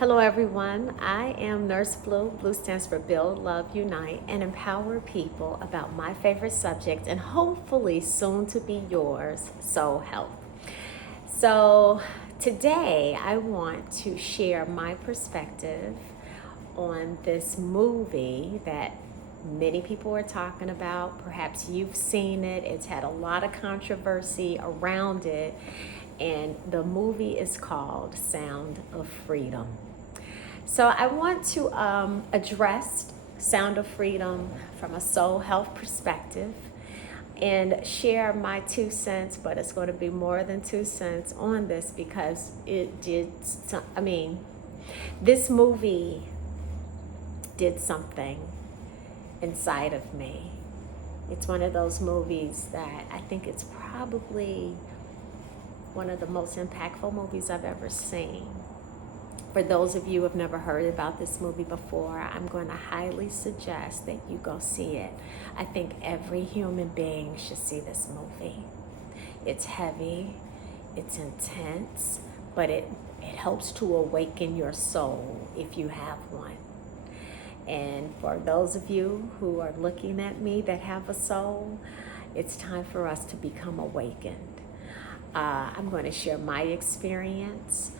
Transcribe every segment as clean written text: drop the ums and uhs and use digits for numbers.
Hello, everyone. I am Nurse Blue. Blue stands for Build, Love, Unite, and empower people about my favorite subject and hopefully soon to be yours, soul health. So, today I want to share my perspective on this movie that many people are talking about. Perhaps you've seen it, it's had a lot of controversy around it, and the movie is called Sound of Freedom. So I want to address Sound of Freedom from a soul health perspective and share my 2 cents, but it's going to be more than 2 cents on this because this movie did something inside of me. It's one of those movies that I think it's probably one of the most impactful movies I've ever seen. For those of you who have never heard about this movie before, I'm going to highly suggest that you go see it. I think every human being should see this movie. It's heavy, it's intense, but it helps to awaken your soul if you have one. And for those of you who are looking at me that have a soul, it's time for us to become awakened. I'm going to share my experience.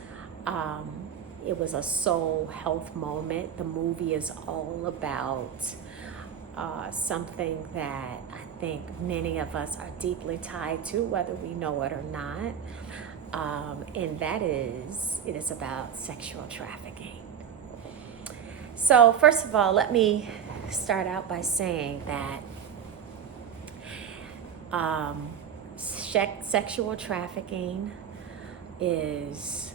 It was a soul health moment. The movie is all about something that I think many of us are deeply tied to, whether we know it or not. And that is, it is about sexual trafficking. So first of all, let me start out by saying that sexual trafficking is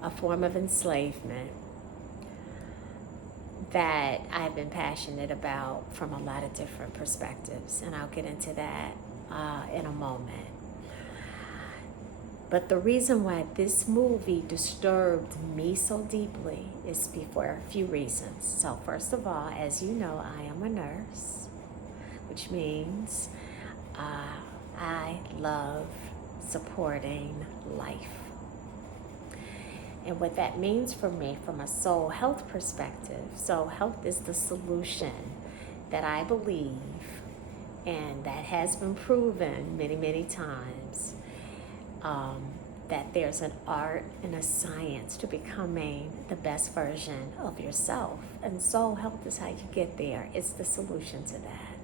a form of enslavement that I've been passionate about from a lot of different perspectives, and I'll get into that in a moment. But the reason why this movie disturbed me so deeply is for a few reasons. So first of all, as you know, I am a nurse, which means I love supporting life. And what that means for me from a soul health perspective, soul health is the solution that I believe, and that has been proven many, many times, that there's an art and a science to becoming the best version of yourself. And soul health is how you get there. It's the solution to that.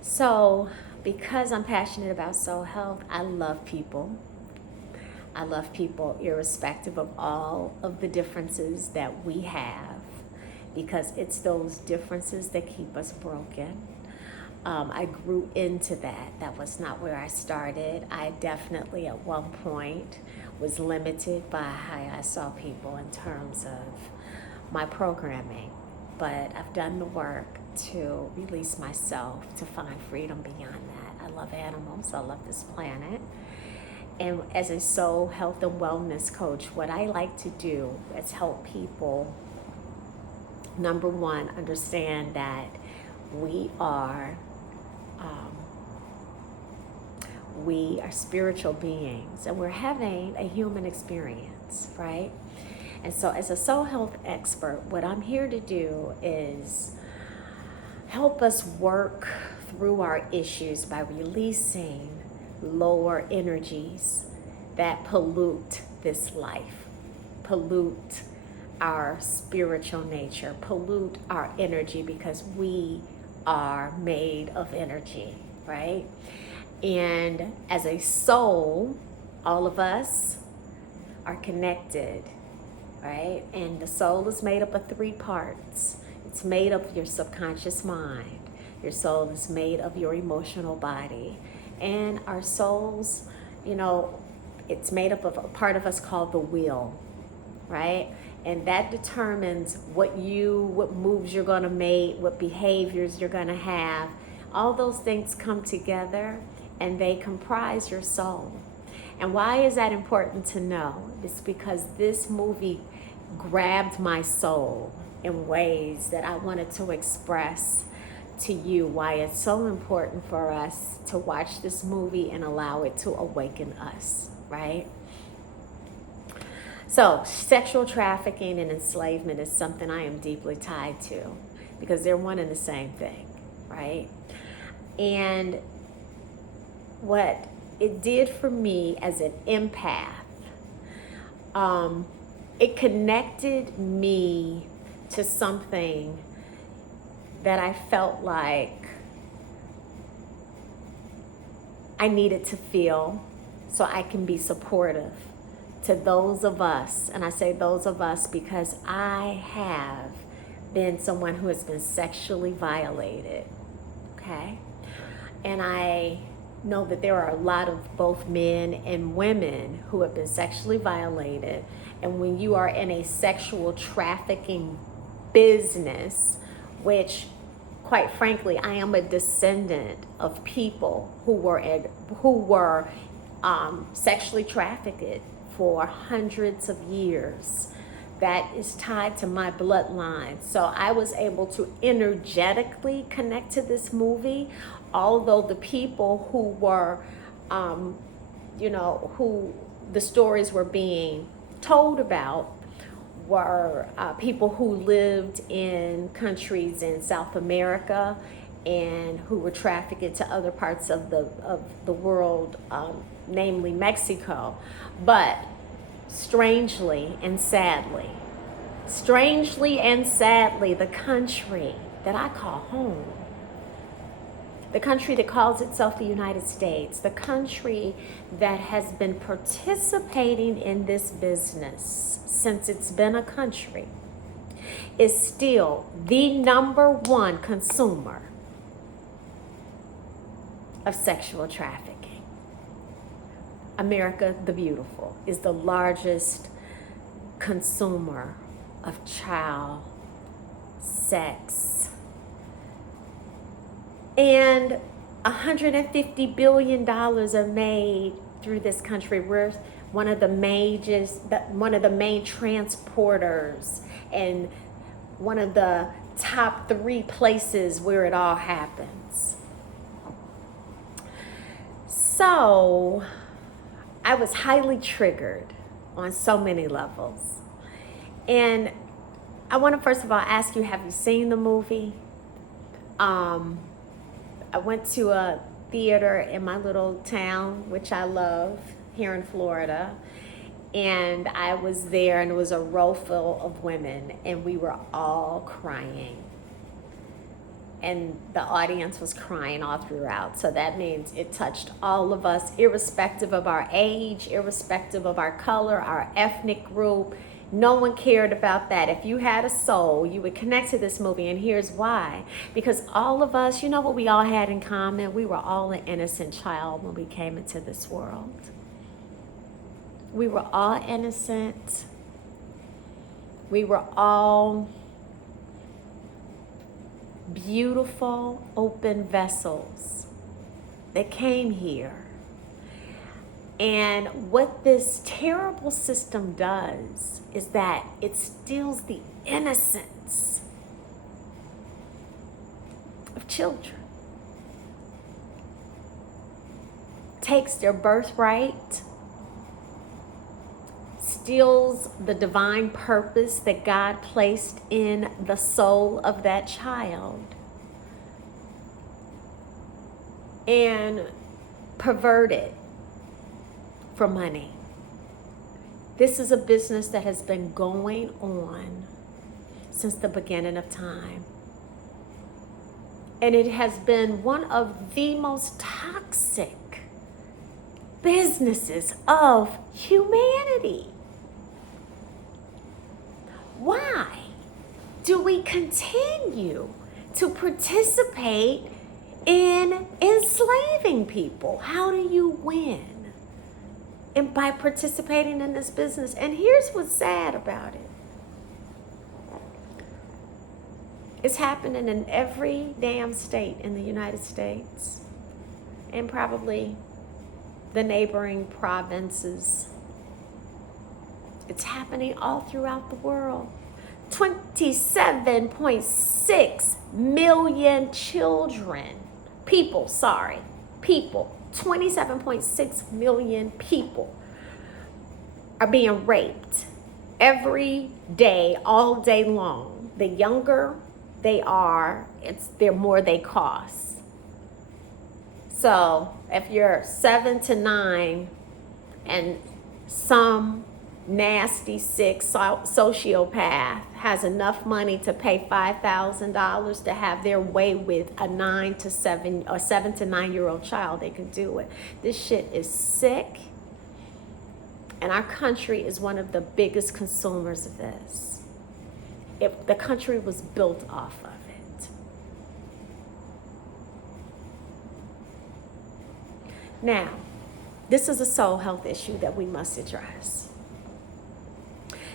So because I'm passionate about soul health, I love people. I love people irrespective of all of the differences that we have, because it's those differences that keep us broken. I grew into that. That was not where I started. I definitely at one point was limited by how I saw people in terms of my programming. But I've done the work to release myself, to find freedom beyond that. I love animals. I love this planet. And as a soul health and wellness coach, what I like to do is help people, number one, understand that we are spiritual beings and we're having a human experience, right? And so as a soul health expert, what I'm here to do is help us work through our issues by releasing lower energies that pollute this life, pollute our spiritual nature, pollute our energy, because we are made of energy, right? And as a soul, all of us are connected, right? And the soul is made up of 3 parts. It's made up of your subconscious mind. Your soul is made of your emotional body. And our souls, it's made up of a part of us called the will, right? And that determines what moves you're going to make, what behaviors you're going to have. All those things come together and they comprise your soul. And why is that important to know? It's because this movie grabbed my soul in ways that I wanted to express to you why it's so important for us to watch this movie and allow it to awaken us, right? So, sexual trafficking and enslavement is something I am deeply tied to because they're one and the same thing, right? And what it did for me as an empath, it connected me to something that I felt like I needed to feel so I can be supportive to those of us. And I say those of us because I have been someone who has been sexually violated, okay? And I know that there are a lot of both men and women who have been sexually violated. And when you are in a sexual trafficking business, which quite frankly, I am a descendant of people who were sexually trafficked for hundreds of years. That is tied to my bloodline. So I was able to energetically connect to this movie, although the people who were, who the stories were being told about were people who lived in countries in South America and who were trafficked to other parts of the world, namely Mexico. But strangely and sadly, the country that I call home, the country that calls itself the United States, the country that has been participating in this business since it's been a country, is still the number one consumer of sexual trafficking. America the Beautiful is the largest consumer of child sex. And $150 billion are made through this country. We're one of the main transporters and one of the top 3 places where it all happens. So I was highly triggered on so many levels. And I want to first of all ask you, have you seen the movie? I went to a theater in my little town, which I love, here in Florida. And I was there, and it was a row full of women, and we were all crying. And the audience was crying all throughout. So that means it touched all of us, irrespective of our age, irrespective of our color, our ethnic group. No one cared about that. If you had a soul, you would connect to this movie, and here's why. Because all of us, you know what we all had in common? We were all an innocent child when we came into this world. We were all innocent. We were all beautiful, open vessels that came here. And what this terrible system does is that it steals the innocence of children, takes their birthright, steals the divine purpose that God placed in the soul of that child, and pervert it for money. This is a business that has been going on since the beginning of time. And it has been one of the most toxic businesses of humanity. Why do we continue to participate in enslaving people? How do you win? And by participating in this business. And here's what's sad about it. It's happening in every damn state in the United States, and probably the neighboring provinces. It's happening all throughout the world. 27.6 million people, 27.6 million people are being raped every day, all day long. The younger they are, the more they cost. So if you're 7 to 9 and some nasty, sick sociopath has enough money to pay $5,000 to have their way with a 9 to 7 or 7 to 9-year-old child, they can do it. This shit is sick. And our country is one of the biggest consumers of this. The country was built off of it. Now, this is a soul health issue that we must address.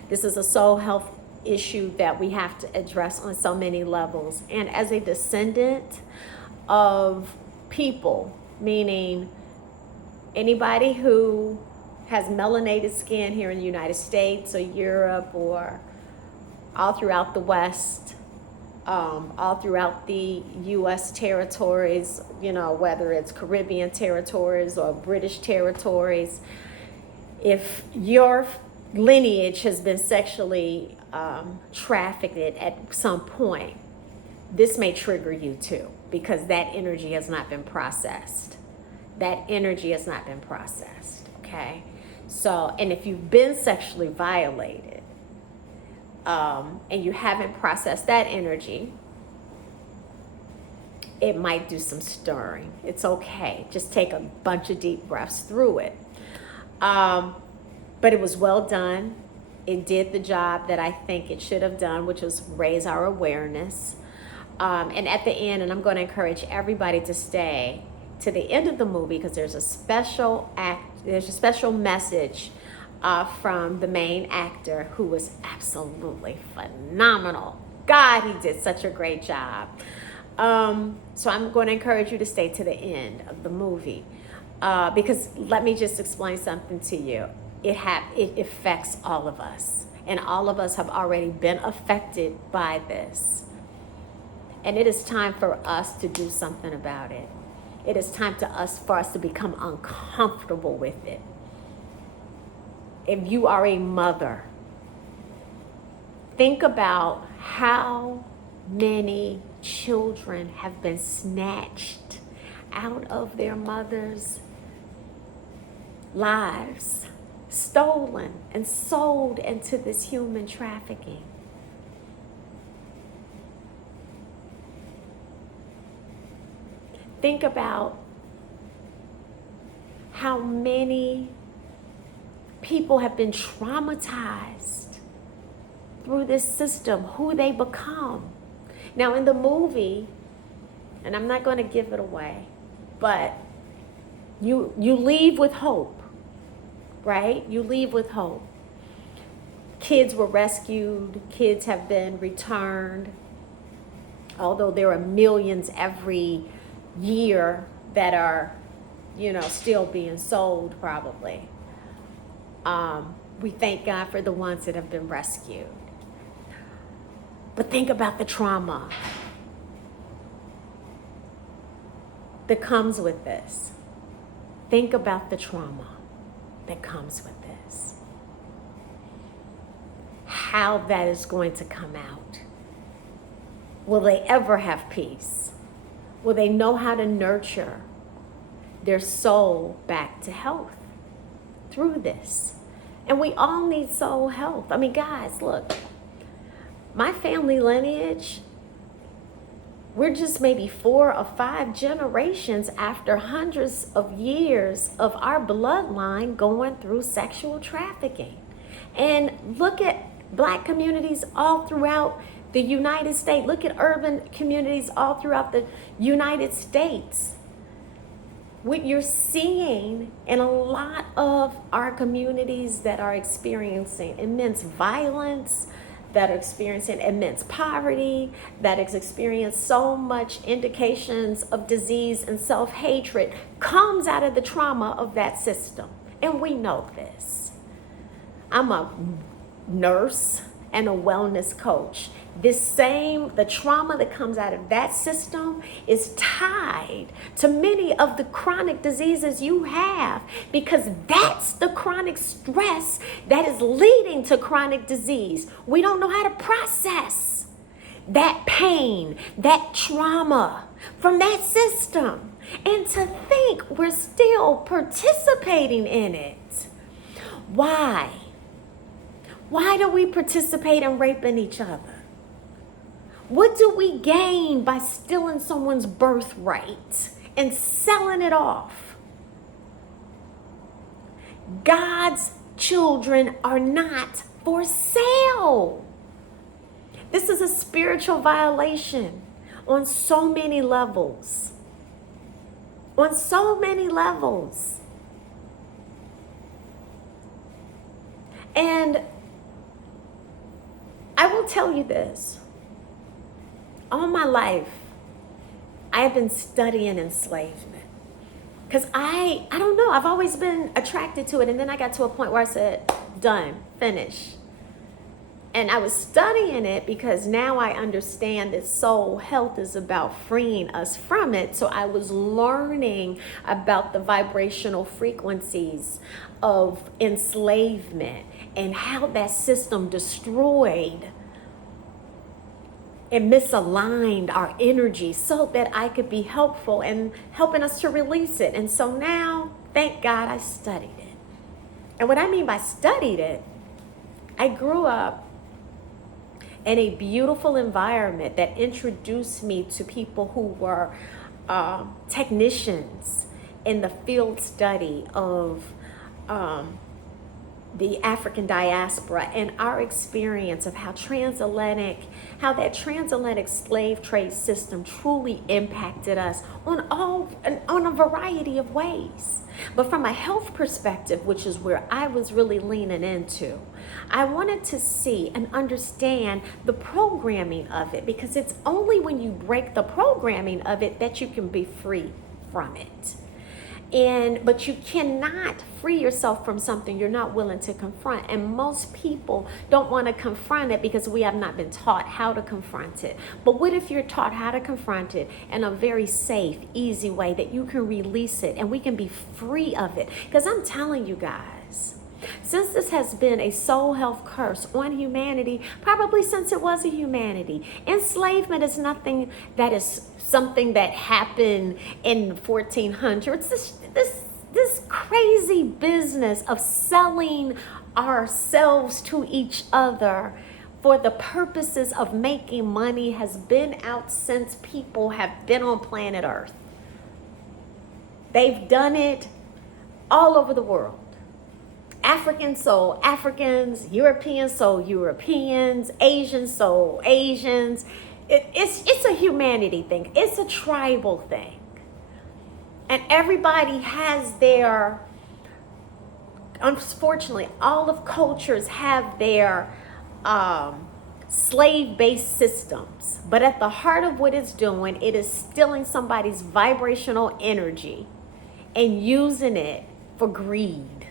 This is a soul health issue that we have to address on so many levels. And as a descendant of people, meaning anybody who has melanated skin here in the United States or Europe or all throughout the West, all throughout the U.S. territories, whether it's Caribbean territories or British territories, if your lineage has been sexually trafficked at some point, this may trigger you too, because that energy has not been processed. Okay? So, and if you've been sexually violated, and you haven't processed that energy, it might do some stirring. It's okay. Just take a bunch of deep breaths through it. But it was well done. It did the job that I think it should have done, which was raise our awareness. And at the end, and I'm going to encourage everybody to stay to the end of the movie, because there's a special message from the main actor, who was absolutely phenomenal. God, he did such a great job. So I'm going to encourage you to stay to the end of the movie, because let me just explain something to you. It affects all of us, and all of us have already been affected by this. And it is time for us to do something about it. It is time for us to become uncomfortable with it. If you are a mother, think about how many children have been snatched out of their mothers' lives, stolen and sold into this human trafficking. Think about how many people have been traumatized through this system, who they become. Now in the movie, and I'm not going to give it away, but you leave with hope, right? You leave with hope. Kids were rescued, kids have been returned, although there are millions every year that are, still being sold probably. We thank God for the ones that have been rescued. But think about the trauma that comes with this. Think about the trauma that comes with this. How that is going to come out. Will they ever have peace? Will they know how to nurture their soul back to health through this? And we all need soul health. I mean, guys, look, my family lineage, we're just maybe 4 or 5 generations after hundreds of years of our bloodline going through sexual trafficking. And look at Black communities all throughout the United States. Look at urban communities all throughout the United States. What you're seeing in a lot of our communities that are experiencing immense violence, that are experiencing immense poverty, that has experienced so much indications of disease and self-hatred, comes out of the trauma of that system. And we know this. I'm a nurse, and a wellness coach. The trauma that comes out of that system is tied to many of the chronic diseases you have, because that's the chronic stress that is leading to chronic disease. We don't know how to process that pain, that trauma from that system. And to think we're still participating in it. Why? Why do we participate in raping each other? What do we gain by stealing someone's birthright and selling it off? God's children are not for sale. This is a spiritual violation on so many levels. On so many levels. And I will tell you this. All my life, I have been studying enslavement. Because I don't know, I've always been attracted to it. And then I got to a point where I said, done, finish. And I was studying it because now I understand that soul health is about freeing us from it. So I was learning about the vibrational frequencies of enslavement and how that system destroyed and misaligned our energy so that I could be helpful and helping us to release it. And so now, thank God I studied it. And what I mean by studied it, I grew up in a beautiful environment that introduced me to people who were technicians in the field study of the African diaspora and our experience of how that transatlantic slave trade system truly impacted us on a variety of ways. But from a health perspective, which is where I was really leaning into, I wanted to see and understand the programming of it, because it's only when you break the programming of it that you can be free from it. But you cannot free yourself from something you're not willing to confront. And most people don't want to confront it because we have not been taught how to confront it. But what if you're taught how to confront it in a very safe, easy way that you can release it and we can be free of it? Because I'm telling you guys, since this has been a soul health curse on humanity, probably since it was a humanity, enslavement is nothing that is something that happened in the 1400s. This crazy business of selling ourselves to each other for the purposes of making money has been out since people have been on planet Earth. They've done it all over the world. African sold Africans, European sold Europeans, Asian sold Asians. It's a humanity thing. It's a tribal thing. And everybody has their, unfortunately, all of cultures have their slave-based systems. But at the heart of what it's doing, it is stealing somebody's vibrational energy and using it for greed.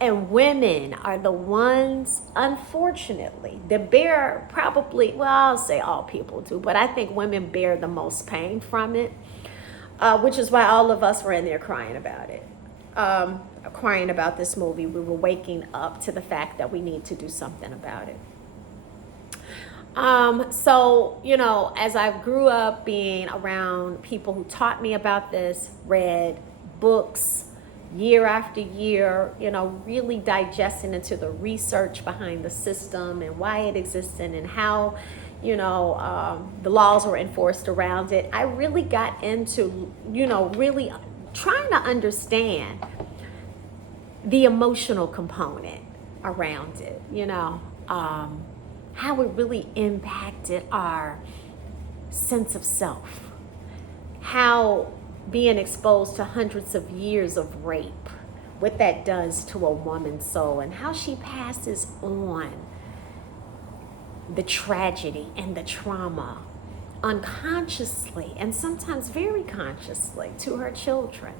And women are the ones, unfortunately, that bear probably, well, I'll say all people do, but I think women bear the most pain from it, which is why all of us were in there crying about it, crying about this movie. We were waking up to the fact that we need to do something about it. So, as I grew up being around people who taught me about this, read books, year after year, really digesting into the research behind the system and why it existed and how, the laws were enforced around it. I really got into, really trying to understand the emotional component around it, how it really impacted our sense of self, how being exposed to hundreds of years of rape, what that does to a woman's soul, and how she passes on the tragedy and the trauma unconsciously and sometimes very consciously to her children.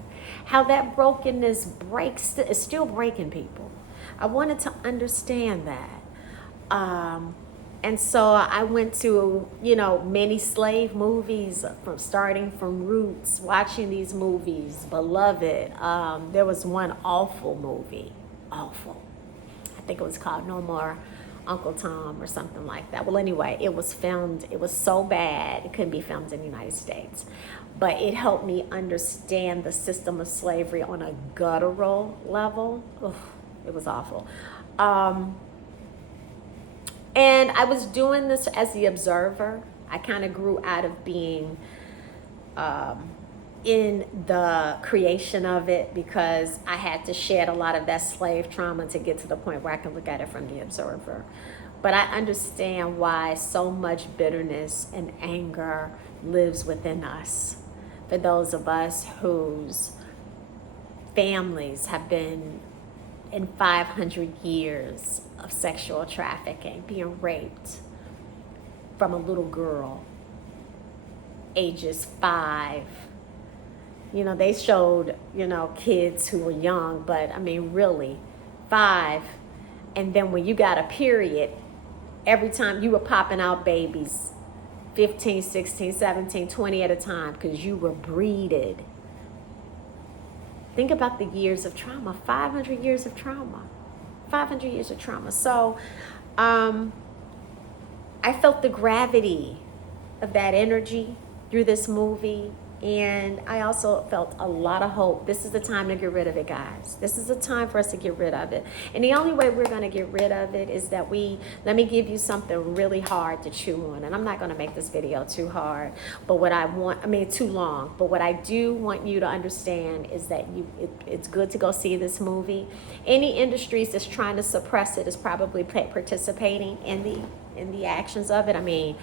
How that brokenness is still breaking people. I wanted to understand that. And so I went to, you know, many slave movies, from starting from Roots, watching these movies, Beloved. There was one awful movie, awful. I think it was called No More Uncle Tom or something like that. Well, anyway, it was filmed, it was so bad, it couldn't be filmed in the United States. But it helped me understand the system of slavery on a guttural level. Ugh, it was awful. And I was doing this as the observer. I kind of grew out of being in the creation of it, because I had to shed a lot of that slave trauma to get to the point where I can look at it from the observer. But I understand why so much bitterness and anger lives within us. For those of us whose families have been in 500 years of sexual trafficking, being raped from a little girl, ages 5. You know, they showed, you know, kids who were young, but I mean, really, 5. And then when you got a period, every time you were popping out babies, 15, 16, 17, 20 at a time, because you were breeded. Think about the years of trauma, 500 years of trauma, 500 years of trauma. So I felt the gravity of that energy through this movie. And I also felt a lot of hope. This is the time to get rid of it, guys. This is the time for us to get rid of it. And the only way we're going to get rid of it is that let me give you something really hard to chew on. And I'm not going to make this video too hard, but too long. But what I do want you to understand is that it's good to go see this movie. Any industries that's trying to suppress it is probably participating in the actions of it. I mean,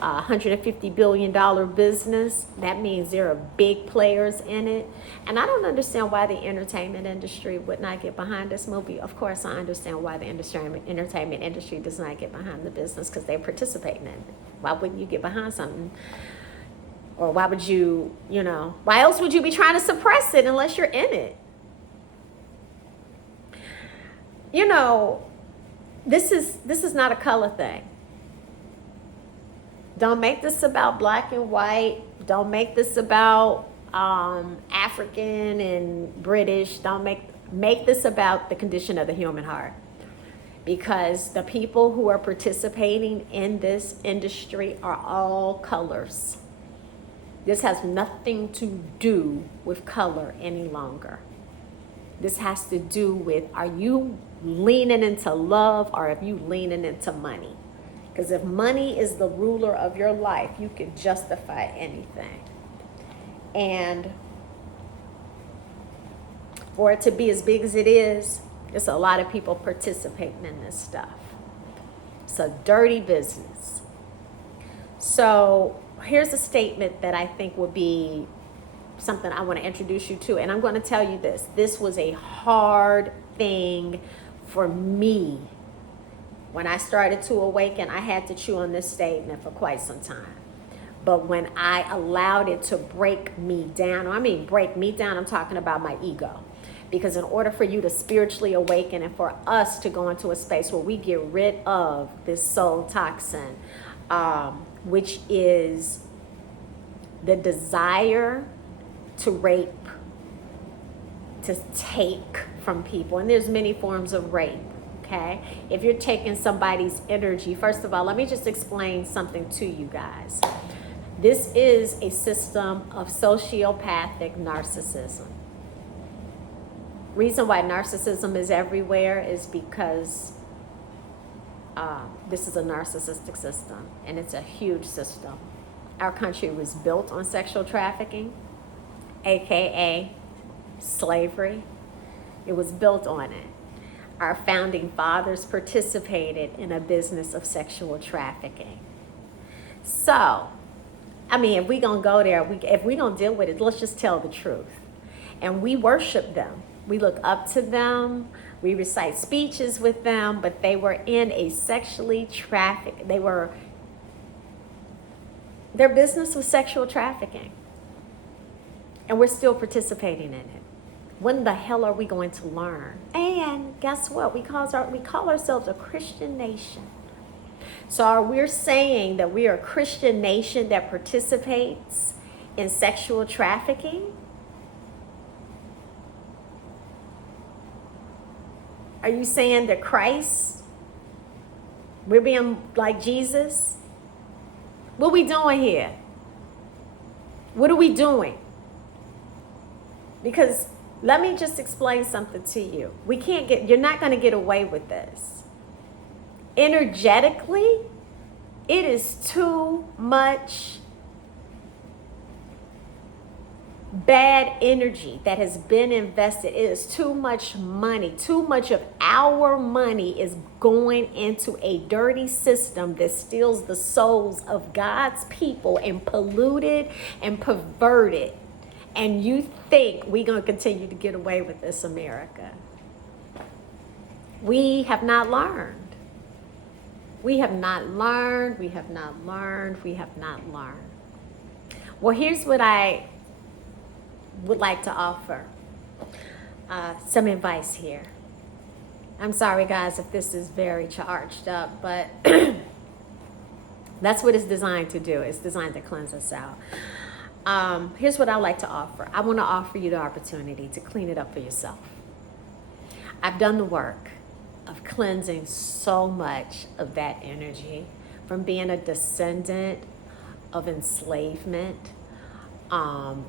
$150 billion business, that means there are big players in it. And I don't understand why the entertainment industry would not get behind this movie. Of course, I understand why the entertainment industry does not get behind the business, because they're participating in it. Why wouldn't you get behind something? Or why would you, why else would you be trying to suppress it unless you're in it? This is not a color thing. Don't make this about black and white. Don't make this about African and British. Don't make this about the condition of the human heart. Because the people who are participating in this industry are all colors. This has nothing to do with color any longer. This has to do with, are you leaning into love, or are you leaning into money? Because if money is the ruler of your life, you can justify anything. And for it to be as big as it is, there's a lot of people participating in this stuff. It's a dirty business. So here's a statement that I think would be something I want to introduce you to. And I'm going to tell you this. This was a hard thing for me. When I started to awaken, I had to chew on this statement for quite some time. But when I allowed it to break me down, I'm talking about my ego. Because in order for you to spiritually awaken and for us to go into a space where we get rid of this soul toxin, which is the desire to rape, to take from people. And there's many forms of rape. Okay, if you're taking somebody's energy, first of all, let me just explain something to you guys. This is a system of sociopathic narcissism. Reason why narcissism is everywhere is because this is a narcissistic system, and it's a huge system. Our country was built on sexual trafficking, aka slavery. It was built on it. Our founding fathers participated in a business of sexual trafficking. So, if we're going to go there, if we're going to deal with it, let's just tell the truth. And we worship them. We look up to them. We recite speeches with them, but they were in a sexually trafficked, their business was sexual trafficking. And we're still participating in it. When the hell are we going to learn? And guess what? We call ourselves a Christian nation. So are we saying that we are a Christian nation that participates in sexual trafficking? Are you saying that Christ, we're being like Jesus? What are we doing here? What are we doing? Because let me just explain something to you. You're not going to get away with this. Energetically, it is too much bad energy that has been invested. It is too much money. Too much of our money is going into a dirty system that steals the souls of God's people and polluted and perverted. And you think we're going to continue to get away with this, America? We have not learned. We have not learned. We have not learned. We have not learned. Well, here's what I would like to offer. Some advice here. I'm sorry, guys, if this is very charged up, but that's what it's designed to do. It's designed to cleanse us out. Here's what I like to offer. I want to offer you the opportunity to clean it up for yourself. I've done the work of cleansing so much of that energy from being a descendant of enslavement.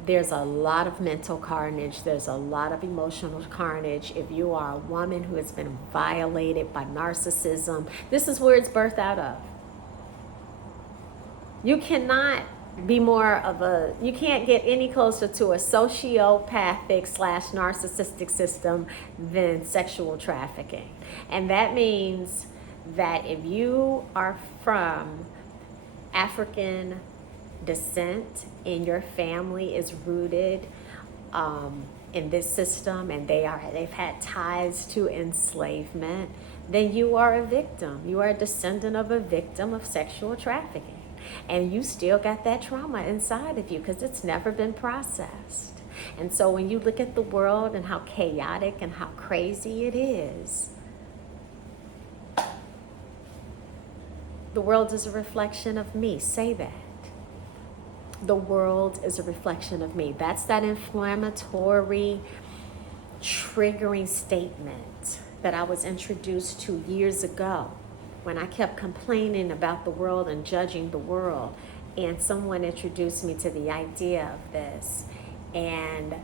There's a lot of mental carnage. There's a lot of emotional carnage. If you are a woman who has been violated by narcissism, this is where it's birthed out of. You cannot be you can't get any closer to a sociopathic / narcissistic system than sexual trafficking. And that means that if you are from African descent and your family is rooted in this system and they've had ties to enslavement, then you are a victim. You are a descendant of a victim of sexual trafficking. And you still got that trauma inside of you because it's never been processed. And so when you look at the world and how chaotic and how crazy it is, the world is a reflection of me. Say that. The world is a reflection of me. That's that inflammatory, triggering statement that I was introduced to years ago when I kept complaining about the world and judging the world. And someone introduced me to the idea of this. And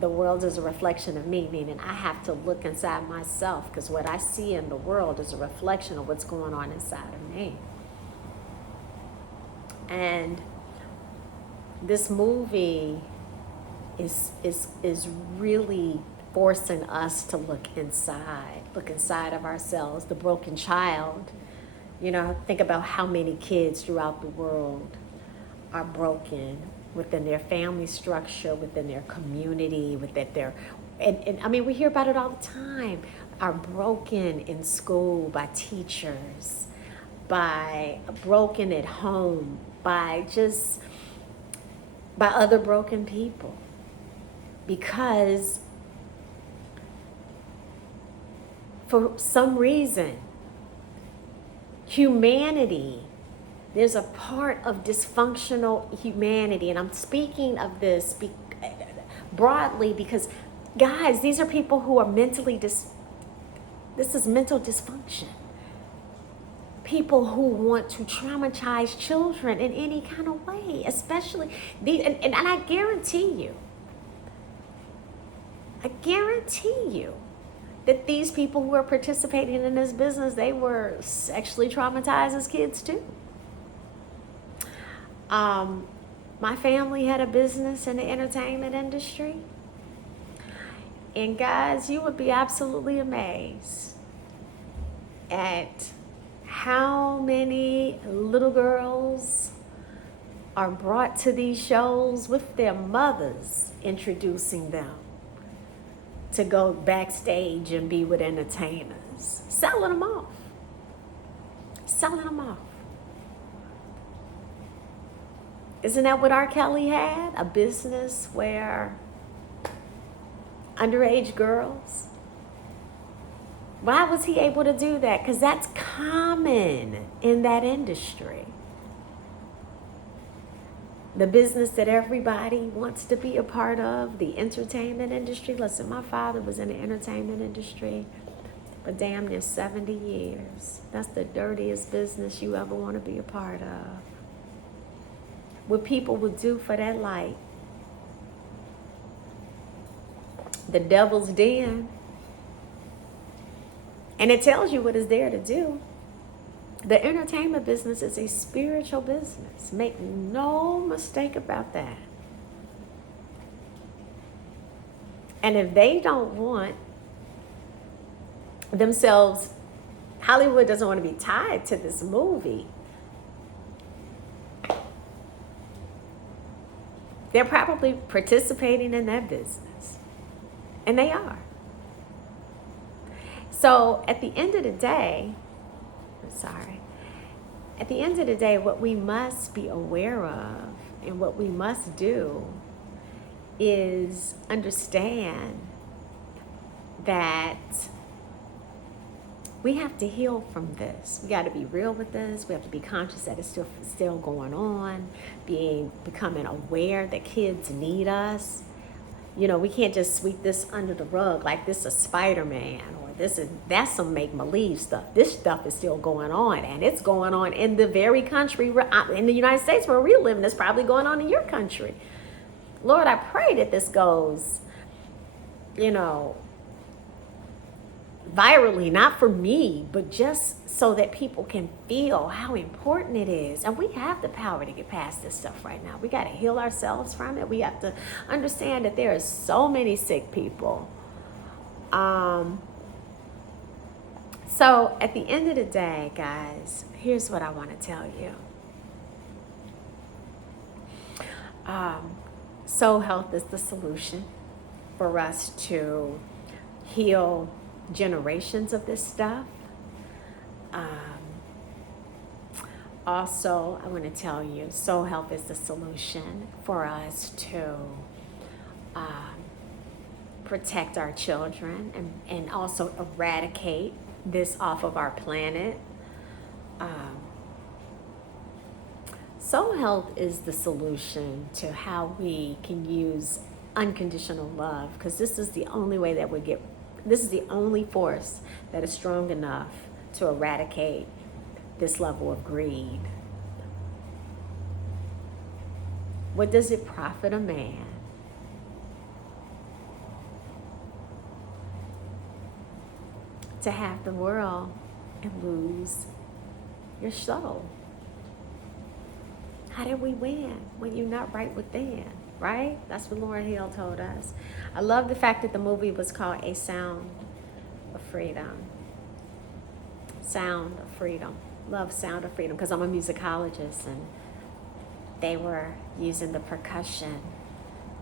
the world is a reflection of me, meaning I have to look inside myself because what I see in the world is a reflection of what's going on inside of me. And this movie is really forcing us to look inside of ourselves. The broken child, think about how many kids throughout the world are broken within their family structure, within their community, and I mean, we hear about it all the time, are broken in school by teachers, broken at home, by other broken people, because for some reason, humanity, there's a part of dysfunctional humanity, and I'm speaking of this broadly because, guys, these are people who are this is mental dysfunction. People who want to traumatize children in any kind of way, especially and I guarantee you that these people who are participating in this business, they were sexually traumatized as kids too. My family had a business in the entertainment industry, and guys, you would be absolutely amazed at how many little girls are brought to these shows with their mothers introducing them to go backstage and be with entertainers, selling them off. Isn't that what R. Kelly had? A business where underage girls Why was he able to do that? Because that's common in that industry. The business that everybody wants to be a part of, the entertainment industry. Listen, my father was in the entertainment industry for damn near 70 years. That's the dirtiest business you ever want to be a part of. What people would do for that light. The devil's den. And it tells you what it's there to do. The entertainment business is a spiritual business. Make no mistake about that. And if they don't want themselves, Hollywood doesn't want to be tied to this movie, they're probably participating in that business. And they are. So at the end of the day, at the end of the day, what we must be aware of and what we must do is understand that we have to heal from this. We got to be real with this. We have to be conscious that it's still going on, becoming aware that kids need us. You know, we can't just sweep this under the rug like this is Spider-Man or that's some make-believe stuff. This stuff is still going on, and it's going on in the very country, in the United States where we live, and it's probably going on in your country. Lord, I pray that this goes, virally, not for me, but just so that people can feel how important it is. And we have the power to get past this stuff right now. We got to heal ourselves from it. We have to understand that there are so many sick people. So at the end of the day, guys, here's what I want to tell you. Soul health is the solution for us to heal generations of this stuff. Also, I want to tell you, soul health is the solution for us to protect our children and also eradicate this off of our planet. Soul health is the solution to how we can use unconditional love, because this is the only way that this is the only force that is strong enough to eradicate this level of greed. What does it profit a man to have the world and lose your soul? How did we win when you're not right within, right? That's what Lauryn Hill told us. I love the fact that the movie was called A Sound of Freedom. Sound of Freedom. Love Sound of Freedom, because I'm a musicologist, and they were using the percussion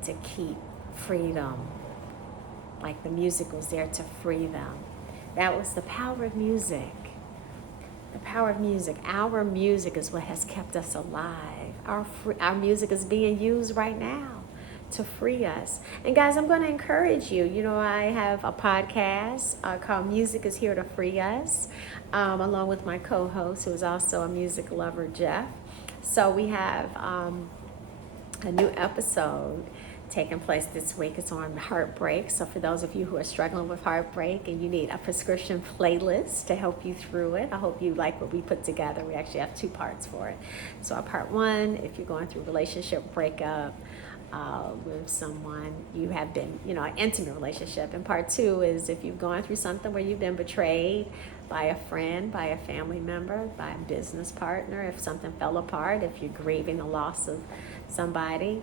to keep freedom. Like the music was there to free them. That was the power of music. The power of music. Our music is what has kept us alive. Our music is being used right now to free us. And guys, I'm going to encourage you. I have a podcast called Music is Here to Free Us, along with my co-host, who is also a music lover, Jeff. So we have a new episode taking place this week. It's on heartbreak. So for those of you who are struggling with heartbreak and you need a prescription playlist to help you through it, I hope you like what we put together. We actually have 2 parts for it. So part 1, if you're going through relationship breakup with someone, you have been, an intimate relationship. And part 2 is if you've gone through something where you've been betrayed by a friend, by a family member, by a business partner, if something fell apart, if you're grieving the loss of somebody,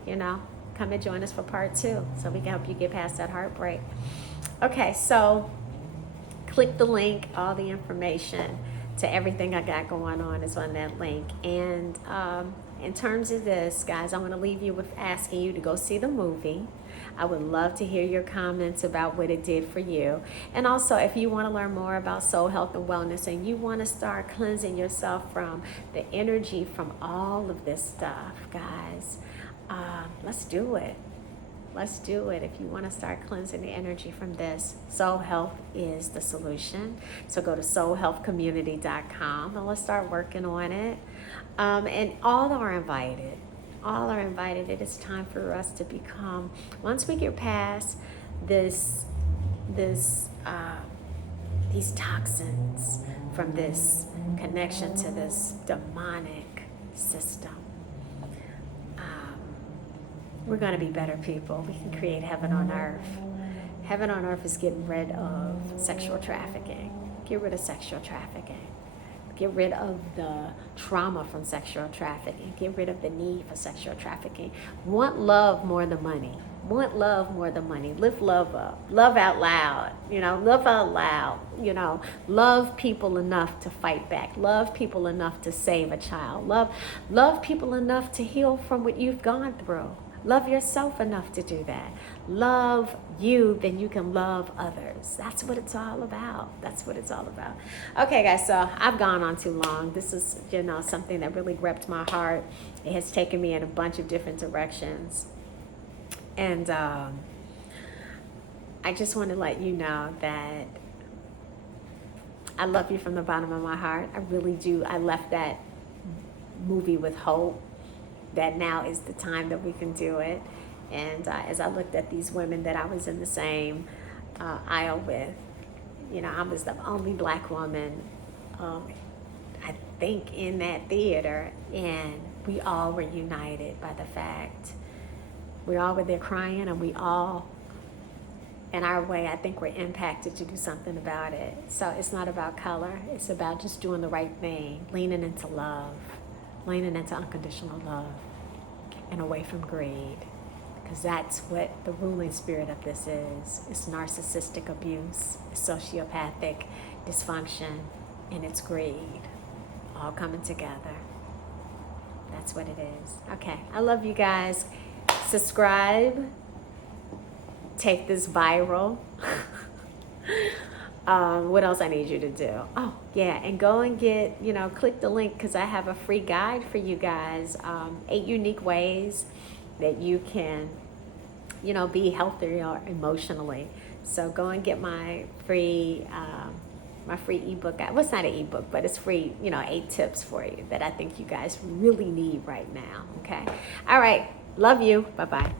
come and join us for part 2 so we can help you get past that heartbreak. Okay, so click the link. All the information to everything I got going on is on that link. And in terms of this, guys, I'm going to leave you with asking you to go see the movie. I would love to hear your comments about what it did for you. And also, if you want to learn more about soul health and wellness, and you want to start cleansing yourself from the energy from all of this stuff, guys, let's do it. Let's do it. If you want to start cleansing the energy from this, Soul Health is the solution. So go to soulhealthcommunity.com and let's start working on it. And all are invited. All are invited. It is time for us to become, once we get past this these toxins from this connection to this demonic system, we're going to be better people. We can create heaven on earth. Heaven on earth is getting rid of sexual trafficking. Get rid of sexual trafficking. Get rid of the trauma from sexual trafficking. Get rid of the need for sexual trafficking. Want love more than money. Want love more than money. Lift love up. Love out loud. Love out loud. Love people enough to fight back. Love people enough to save a child. Love people enough to heal from what you've gone through. Love yourself enough to do that. Love you, then you can love others. That's what it's all about. That's what it's all about. Okay, guys, so I've gone on too long. This is, something that really gripped my heart. It has taken me in a bunch of different directions. And I just want to let you know that I love you from the bottom of my heart. I really do. I left that movie with hope that now is the time that we can do it. And as I looked at these women that I was in the same aisle with, I was the only black woman, I think, in that theater, and we all were united by the fact we all were there crying, and we all, in our way, I think we're impacted to do something about it. So it's not about color. It's about just doing the right thing, leaning into love, leaning into unconditional love and away from greed, because that's what the ruling spirit of this is. It's narcissistic abuse, it's sociopathic dysfunction, and it's greed, all coming together. That's what it is. Okay, I love you guys. Subscribe. Take this viral. What else I need you to do? Oh, yeah, and go and get, click the link, because I have a free guide for you guys. 8 unique ways that you can, be healthier emotionally. So go and get my free ebook. Well, it's not an ebook, but it's free, 8 tips for you that I think you guys really need right now, okay? All right, love you. Bye-bye.